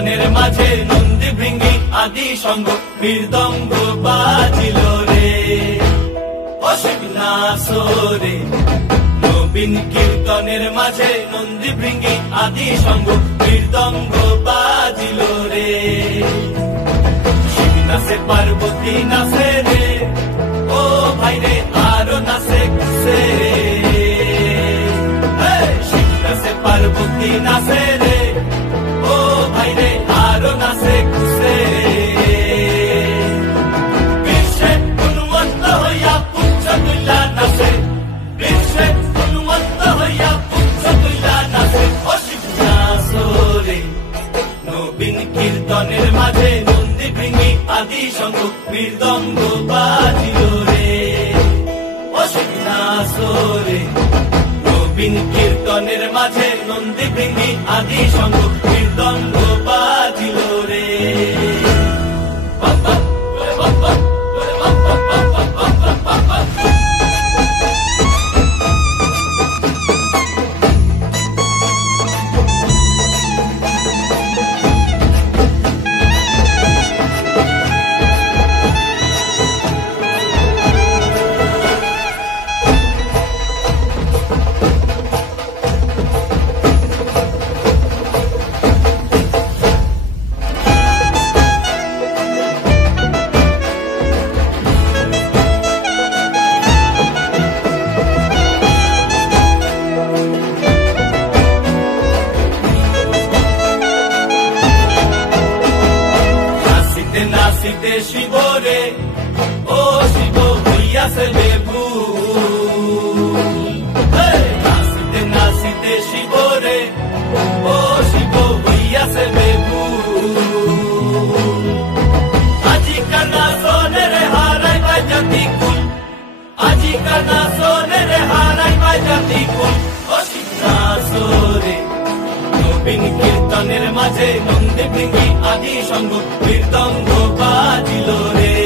কীর্তনের মাঝে নন্দী ভৃঙ্গি আদি সঙ্গ মৃদঙ্গ বাজিল রে অসীম নাসরে নবীন কীর্তনের মাঝে নন্দী ভৃঙ্গি আদি সঙ্গ মৃদঙ্গ বাজিল রে শিব নাচে পার্বতী নাচে রে ও ভাই রে আরো নাচে কুসে শিব নাচে পার্বতী নাচে রে ও ভাই রে আরো নাচে কুসে বিশ্বে গুণমন্ত হইয়া পুচ্ছ তুল্লা নাচে বিশ্বে গুণমন্ত হইয়া পুচ্ছ তুল্লা নাচে অসীম নাচরে নবীন কীর্তনের মাঝে নন্দী ভৃঙ্গি আদি সঙ্গ মৃদঙ্গ বাজিল রে অসীম নাচরে নবীন কীর্তনের মাঝে নন্দী ভৃঙ্গি আদি সঙ্গ মৃদঙ্গ বাজিল রে নাচিতে শিব রে ও শিব হইয়াছে বেভুল নাচিতে নাচিতে শিব রে ও শিব হইয়াছে বেভুল আজিকার নাচনে রে হারাই বাই জাতি কুল আজিকার নাচনে রে হারাই বাই জাতি কুল অসীম নাচরে নবীন কীর্তনের মাঝে নন্দী ভৃঙ্গি আদি সঙ্গ মৃদঙ্গ বাজিল রে